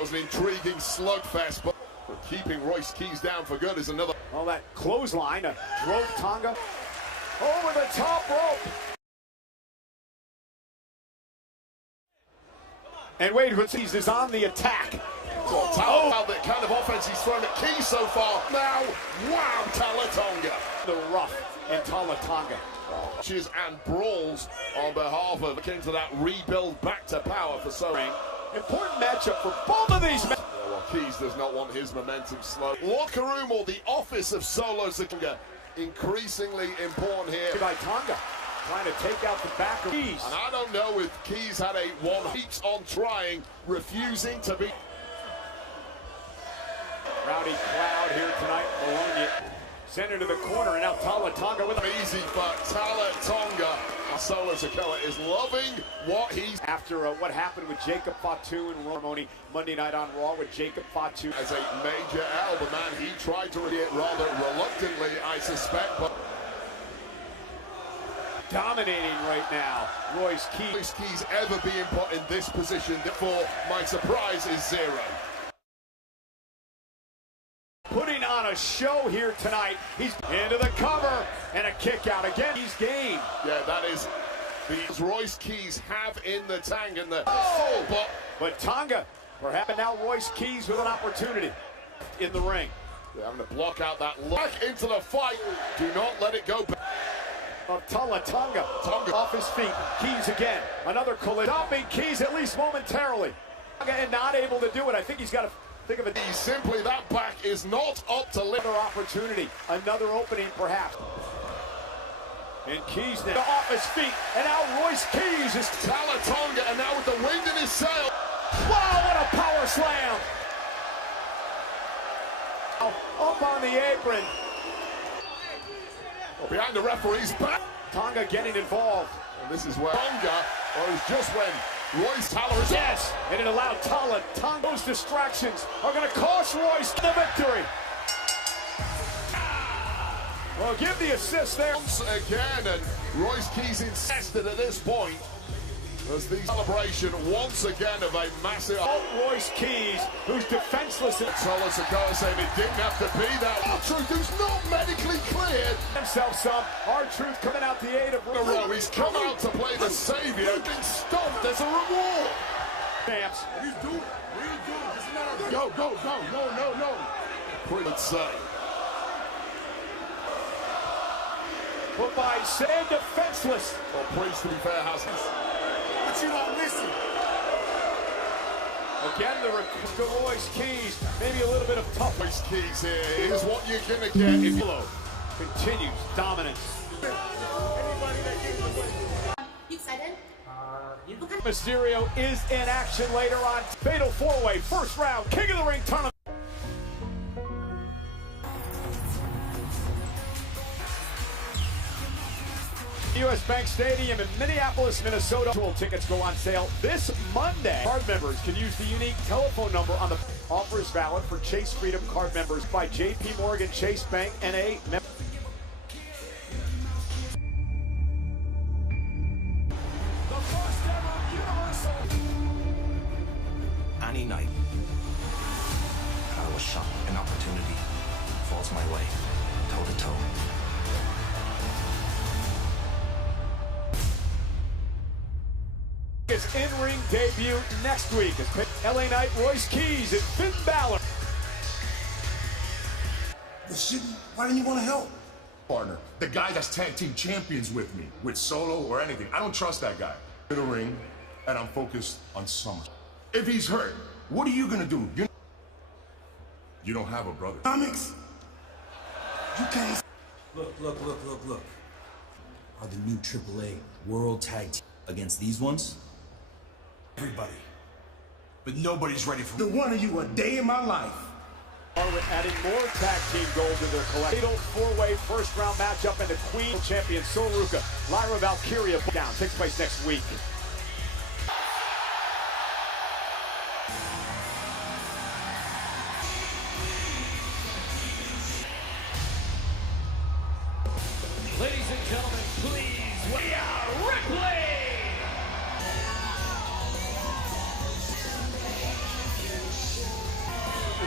That was an intriguing slugfest, but keeping Royce Keys down for good is another. Well, that clothesline drove Tonga over the top rope. And Wade Keys is on the attack. Well, the kind of offense he's thrown at Keys so far. Now, wow, Tonga. The rough and Tonga. And brawls on behalf of akin to that rebuild back to power for Solo. Important matchup for both of these men. Well, Keys does not want his momentum slow. Locker room or the office of Solo Sikoa, increasingly important here. By Tonga, trying to take out the back of Keys. And I don't know if Keys had a one keeps on trying, refusing to be. Rowdy crowd here tonight. Bologna sent it to the corner, and now Tonga with him. Easy for Tonga. Solo Sikoa is loving what he's. After what happened with Jacob Fatu and ceremony Monday night on Raw with Jacob Fatu. As a major L, but man, he tried to read it rather reluctantly, I suspect. But dominating right now, Royce Keys. Royce Keys ever being put in this position, therefore my surprise is zero. Putting on a show here tonight. He's into the cover and a kick out again. He's game. Yeah, that is the Royce Keys have in the tank and the but Tonga, perhaps now Royce Keys with an opportunity in the ring. They're having to block out that look into the fight. Do not let it go back. Tonga off his feet. Keys again. Another collision. Stopping Keys at least momentarily. And not able to do it. I think he's got to think of it. Simply that back is not up to another opportunity. Another opening perhaps. And Keys now off his feet. And now Royce Keys is Tonga, and now with the wind in his sail. Wow, what a power slam. Up on the apron. Behind the referee's back. Tonga getting involved. And this is where Tonga, or is just when Royce Tyler is. Yes, and it allowed Tonga's distractions are going to cost Royce the victory. Well, give the assist there. Once again, and Royce Keys insisted at this point as the celebration once again of a massive. Royce Keys, who's defenseless. Solo Sikoa saying it didn't have to be that. R-Truth, who's not medically cleared. Himself some. R-Truth coming out the aid of He's come out to play the savior. Been stomped. There's a reward. Champs. What are you doing? What are you doing? This is not go. No. Pretty say. Put by Sam defenseless. Well, Prince, to be fair, has. But you don't listen. Again, the request to Royce Keys. Maybe a little bit of tough. Royce Keys here. Here's what you're going to get. If you continues dominance. You excited? Mysterio is in action later on. Fatal four-way, first round, King of the Ring tournament. US Bank Stadium in Minneapolis, Minnesota. Tickets go on sale this Monday. Card members can use the unique telephone number on the offers valid for Chase Freedom card members by JP Morgan Chase Bank NA. Any night, I was shot. An opportunity falls my way, toe to toe. His in-ring debut next week is LA Knight, Royce Keys, and Finn Balor. Why didn't you want to help? Partner, the guy that's tag team champions with me, with Solo or anything. I don't trust that guy. In the ring, and I'm focused on Summer. If he's hurt, what are you gonna do? You don't have a brother. Comics? You can't. Look. Are the new AAA World Tag Team against these ones? Everybody. But nobody's ready for the one of you a day in my life. Adding more tag team gold to their collection. Fatal four-way first round matchup and the Queen champion Sol Ruca, Lyra Valkyria down. Takes place next week. Ladies and gentlemen, please, we are Ripley!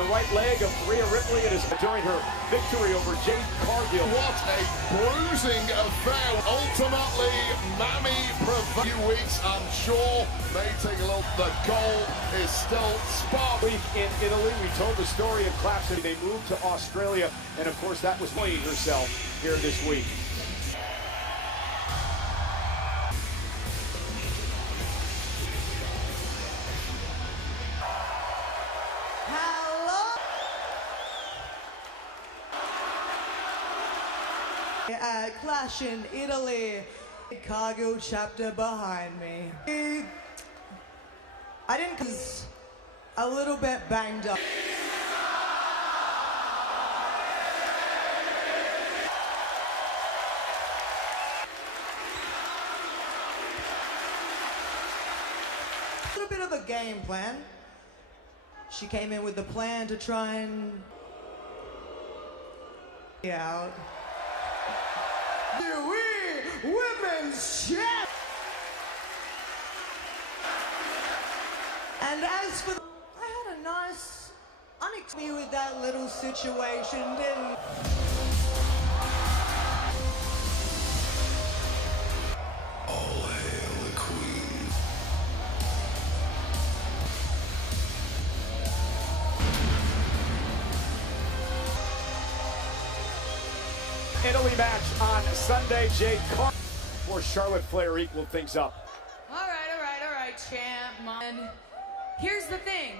the right leg of Rhea Ripley. It is during her victory over Jade Cargill. What a bruising affair. Ultimately, Mammy for a few weeks, I'm sure, may take a little. The goal is still spot. Week in Italy, we told the story of Clapson. They moved to Australia, and of course, that was playing herself here this week. At Clash in Italy, Chicago chapter behind me. I didn't cause a little bit banged up. A little bit of a game plan. She came in with the plan to try and out. WWE Women's Champ. And as for I had a nice unexpected with that little situation, didn't All hail the queen. Italy match on Sunday. Jade Cargill for Charlotte Flair equaled things up. All right, champ, man. Here's the thing,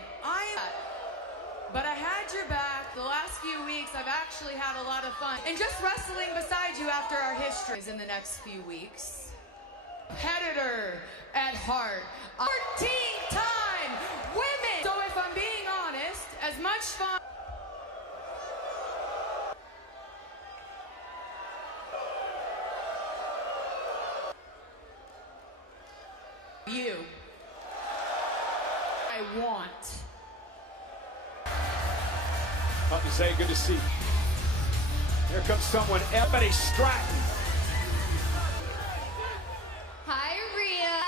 but I had your back. The last few weeks, I've actually had a lot of fun. And just wrestling beside you after our histories in the next few weeks. Competitor at heart. 14-time women. So if I'm being honest, as much fun. You. I want. Up to say, good to see. Here comes someone, Ebony Stratton. Hi, Rhea.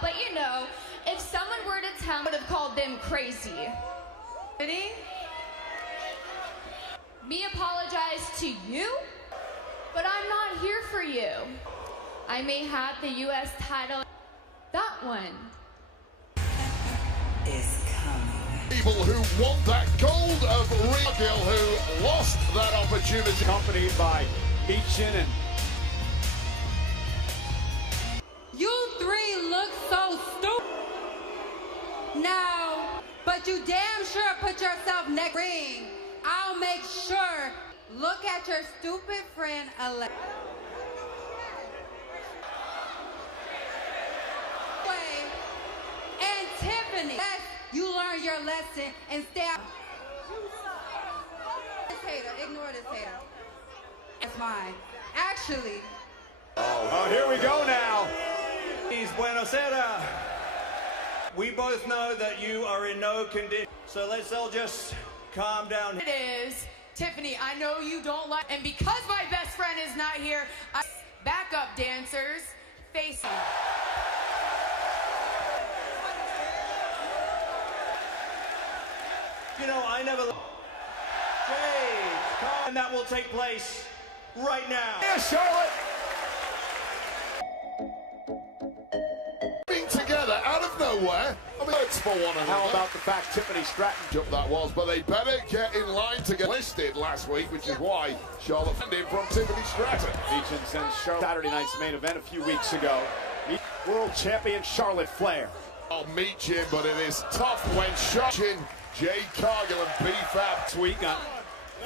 But you know, if someone were to tell me, I would have called them crazy. Ready? Me apologize to you, but I'm not here for you. I may have the U.S. title. That one Is coming. People who want that gold of Rhea, who lost that opportunity. Accompanied by Meechin and You three look so stupid now, but you damn sure put yourself next ring. I'll make sure. Look at your stupid friend Alexa. And Tiffany, you learn your lesson and stay out. This hater, ignore this hater. That's mine. Actually. oh, here we go now. Buenos Aires. We both know that you are in no condition, so let's all just calm down. It is. Tiffany, I know you don't like, and because my best friend is not here, backup dancers facing. You know, I never. Jade, and that will take place right now. Yeah, Charlotte. Being together out of nowhere. I mean, it's for one another. How about the fact Tiffany Stratton Jump that was, but they better get in line to get listed last week, which is why Charlotte ended from Tiffany Stratton. Meechin sends Charlotte Saturday night's main event a few weeks ago. World champion Charlotte Flair. I'll meet you, but it is tough when Jade Cargill and B-Fab Tweak on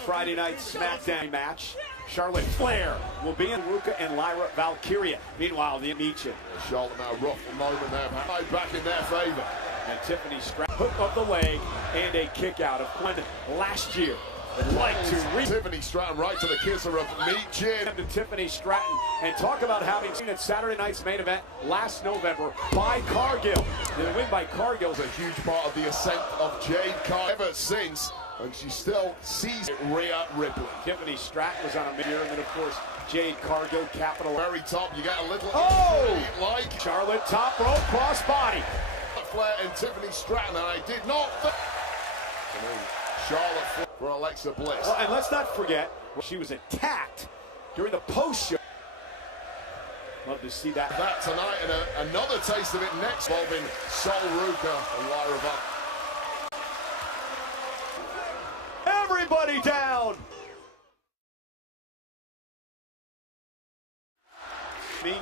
Friday night SmackDown match. Charlotte Flair will be in Ruka and Lyra Valkyria. Meanwhile, the Meechin. Charlotte now rough moment there, back in their favor. And Tiffany Stratton, hook of the leg and a kick out of Quinn last year. Like to Tiffany Stratton right to the kisser of Meechin. To Tiffany Stratton and talk about having seen at Saturday night's main event last November by Cargill. The win by Cargill is a huge part of the ascent of Jade Cargill ever since, and she still sees Rhea Ripley. Tiffany Stratton was on a mid-year, and then of course Jade Cargill, capital. Very top, you get a little oh! like Charlotte top rope cross body. Flair and Tiffany Stratton, and I did not think. Charlotte Flair for Alexa Bliss. Well, and let's not forget, she was attacked during the post-show. Love to see that. That tonight, and another taste of it next, involving Sol Ruka and Lyra Valkyrie. Everybody down!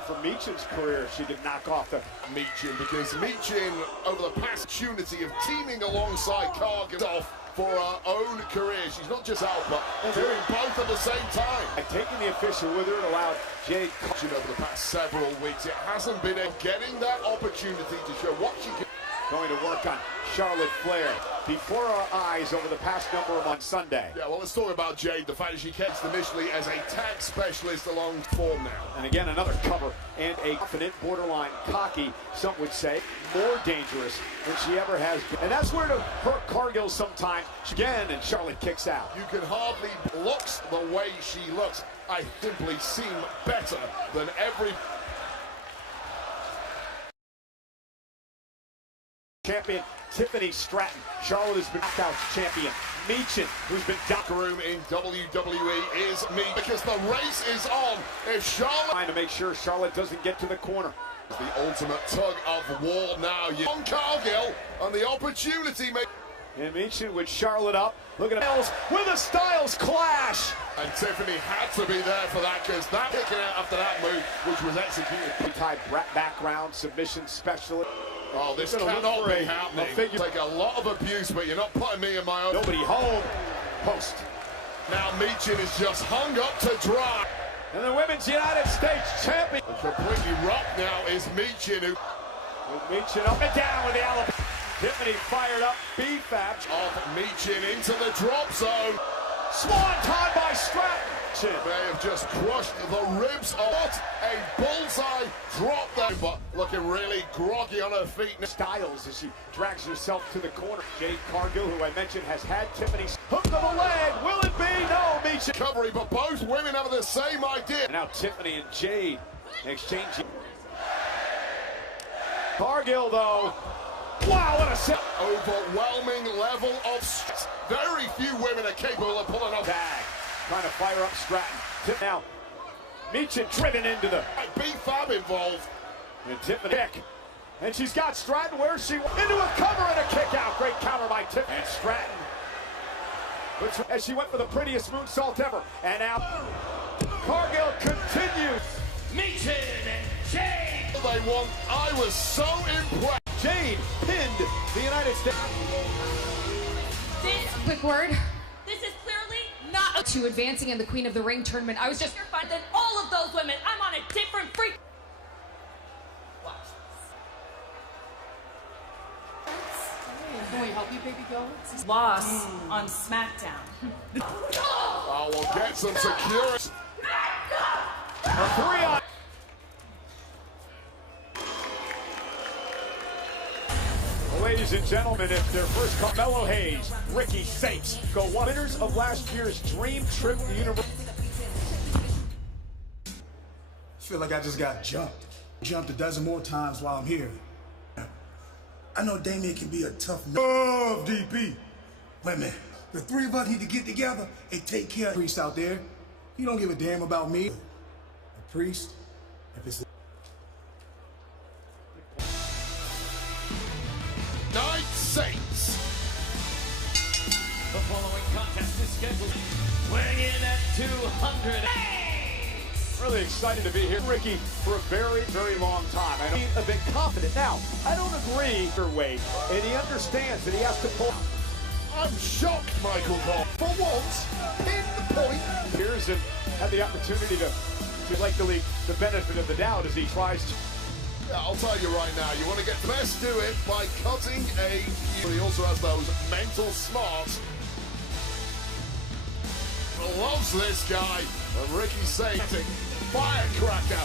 For Meechin's career, she could knock off the Meechin, because Meechin, over the past opportunity of teaming alongside Cargill for her own career. She's not just out, but doing both at the same time. And taking the official with her, it allowed Jade over the past several weeks. It hasn't been getting that opportunity to show what she can. Going to work on Charlotte Flair before our eyes over the past number of months Sunday. Yeah, well, let's talk about Jade. The fact that she came initially as a tag specialist along form now. And again, another cover and a confident, borderline cocky, some would say, more dangerous than she ever has been. And that's where to hurt Cargill sometimes. Again, and Charlotte kicks out. You can hardly look the way she looks. I simply seem better than every champion. Tiffany Stratton. Charlotte has been knockout champion. Meechin, who's been locker room in WWE, is me, because the race is on. If Charlotte trying to make sure Charlotte doesn't get to the corner. The ultimate tug of war now. On Cargill, and the opportunity may. And Meechin with Charlotte up. Look at Styles with a Styles clash. And Tiffany had to be there for that, because that kicking out after that move, which was executed. Type background submission specialist. Oh, this cannot be happening. Take a lot of abuse, but you're not putting me in my own. Nobody home. Post. Now Meechin is just hung up to dry. And the Women's United States champion. Completely rocked now is Meechin, who. With Meechin up and down with the Alabama. Tiffany fired up. B-Fab. Off Meechin into the drop zone. Swanton by Stratton. May have just crushed the ribs. What a bullseye drop there, but looking really groggy on her feet. Styles as she drags herself to the corner. Jade Cargill, who I mentioned, has had Tiffany hooked to the leg. Will it be? No, Meechin. Recovery, but both women have the same idea. And now Tiffany and Jade exchanging. Cargill, though. Wow, what a set. Overwhelming level of stress. Very few women are capable of pulling off. Tag. Trying to fire up Stratton. Now, Meechin driven into the B-Fab involved. And Tiffany kick. And she's got Stratton where she into a cover and a kick out. Great counter by Tiffany. And Stratton. As she went for the prettiest moonsault ever. And now Cargill continues. Meechin and Jade. They won. I was so impressed. Jade pinned the United States. Quick word. This is clearly not to advancing in the Queen of the Ring tournament. I was just here fun than all of those women. I'm on a different freak. Watch. Can we help you, baby girl? Loss on SmackDown. Oh, we'll get some security. A 3-on. Ladies and gentlemen, if their first Carmelo Hayes, Ricky Saints go winners of last year's Dream Trip Universe. I feel like I just got jumped. Jumped a dozen more times while I'm here. I know Damien can be a tough love, DP. Wait a minute. The three of us need to get together and take care of the priest out there. He don't give a damn about me. A priest, if it's Night Saints. The following contest is scheduled weighing in at 200. Really excited to be here, Ricky, for a very, very long time. I know I've been confident. Now, I don't agree with your weight, and he understands that he has to pull. I'm shocked, Michael Cole. For once, pin the point. Pearson had the opportunity to like the league the benefit of the doubt as he tries to. Yeah, I'll tell you right now, you want to get the best, do it by cutting a. He also has those mental smarts. Loves this guy. And Ricky Saints, firecracker.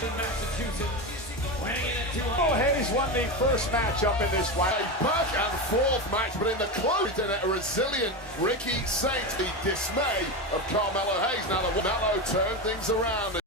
In Massachusetts, Oh, Hayes won the first matchup in this fight. A back and forth match, but in the close, a resilient Ricky Saints, the dismay of Carmelo Hayes. Now the Mello turned things around.